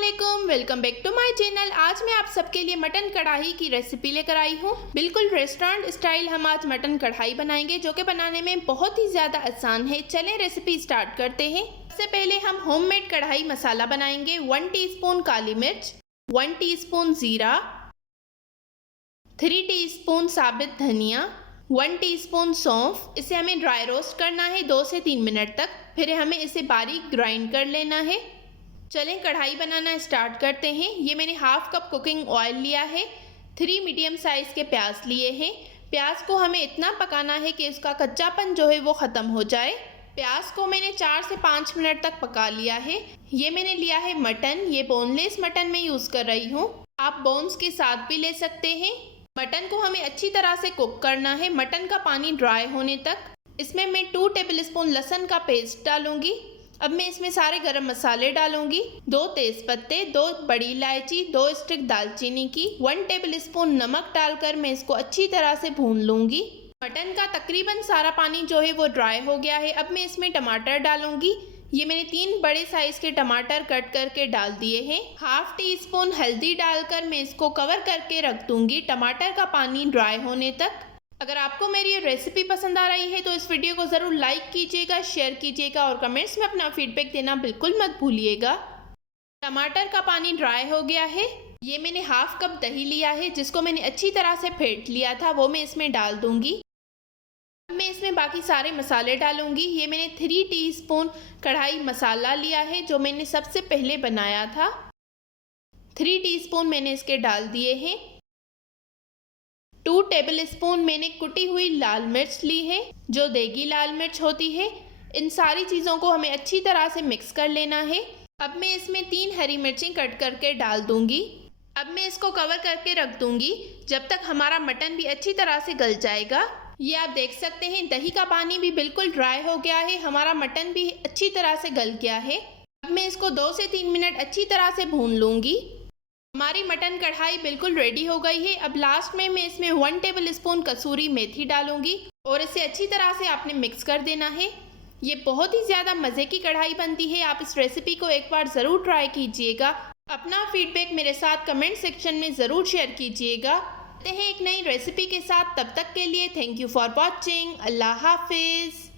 अस्सलामुअलैकुम, welcome back to my channel. आज मैं आप सबके लिए मटन कढ़ाई की रेसिपी लेकर आई हूँ। बिल्कुल रेस्टोरेंट स्टाइल हम आज मटन कढ़ाई बनाएंगे, जो कि बनाने में बहुत ही ज़्यादा आसान है। चलें रेसिपी स्टार्ट करते हैं। सबसे पहले हम होममेड कढ़ाई मसाला बनाएंगे। 1 टीस्पून काली मिर्च, 1 टीस्पून ज़ीरा, 3 टीस्पून साबित धनिया, 1 टीस्पून सौंफ। इसे हमें ड्राई रोस्ट करना है 2 से 3 मिनट तक। फिर हमें इसे बारीक ग्राइंड कर लेना है। चलें कढ़ाई बनाना स्टार्ट करते हैं। ये मैंने हाफ कप कुकिंग ऑयल लिया है। 3 मीडियम साइज़ के प्याज लिए हैं। प्याज को हमें इतना पकाना है कि उसका कच्चापन जो है वो ख़त्म हो जाए। प्याज को मैंने 4 से 5 मिनट तक पका लिया है। ये मैंने लिया है मटन। ये बोनलेस मटन मैं यूज़ कर रही हूँ, आप बोन्स के साथ भी ले सकते हैं। मटन को हमें अच्छी तरह से कुक करना है, मटन का पानी ड्राई होने तक। इसमें मैं 2 टेबलस्पून लहसुन का पेस्ट डालूंगी। अब मैं इसमें सारे गरम मसाले डालूंगी। 2 तेज़पत्ते, 2 बड़ी इलायची, 2 स्टिक दालचीनी की, 1 टेबलस्पून नमक डालकर मैं इसको अच्छी तरह से भून लूंगी। मटन का तकरीबन सारा पानी जो है वो ड्राई हो गया है। अब मैं इसमें टमाटर डालूंगी। ये मैंने 3 बड़े साइज़ के टमाटर कट करके डाल दिए हैं। हाफ टी स्पून हल्दी डालकर मैं इसको कवर करके रख दूंगी टमाटर का पानी ड्राई होने तक। अगर आपको मेरी ये रेसिपी पसंद आ रही है तो इस वीडियो को ज़रूर लाइक कीजिएगा, शेयर कीजिएगा और कमेंट्स में अपना फीडबैक देना बिल्कुल मत भूलिएगा। टमाटर का पानी ड्राई हो गया है। ये मैंने हाफ कप दही लिया है, जिसको मैंने अच्छी तरह से फेंट लिया था, वो मैं इसमें डाल दूंगी। अब मैं इसमें बाकी सारे मसाले डालूंगी। ये मैंने 3 टीस्पून कढ़ाई मसाला लिया है, जो मैंने सबसे पहले बनाया था। 3 टीस्पून मैंने इसके डाल दिए हैं। 2 टेबलस्पून मैंने कुटी हुई लाल मिर्च ली है, जो देगी लाल मिर्च होती है। इन सारी चीज़ों को हमें अच्छी तरह से मिक्स कर लेना है। अब मैं इसमें 3 हरी मिर्चें कट करके डाल दूंगी। अब मैं इसको कवर करके रख दूंगी जब तक हमारा मटन भी अच्छी तरह से गल जाएगा। ये आप देख सकते हैं दही का पानी भी बिल्कुल ड्राई हो गया है, हमारा मटन भी अच्छी तरह से गल गया है। अब मैं इसको 2 से 3 मिनट अच्छी तरह से भून लूँगी। हमारी मटन कढ़ाई बिल्कुल रेडी हो गई है। अब लास्ट में मैं इसमें 1 टेबलस्पून कसूरी मेथी डालूंगी और इसे अच्छी तरह से आपने मिक्स कर देना है। ये बहुत ही ज़्यादा मज़े की कढ़ाई बनती है। आप इस रेसिपी को एक बार ज़रूर ट्राई कीजिएगा। अपना फीडबैक मेरे साथ कमेंट सेक्शन में ज़रूर शेयर कीजिएगा। मिलते हैं एक नई रेसिपी के साथ, तब तक के लिए थैंक यू फॉर वॉचिंग। अल्लाह हाफिज़।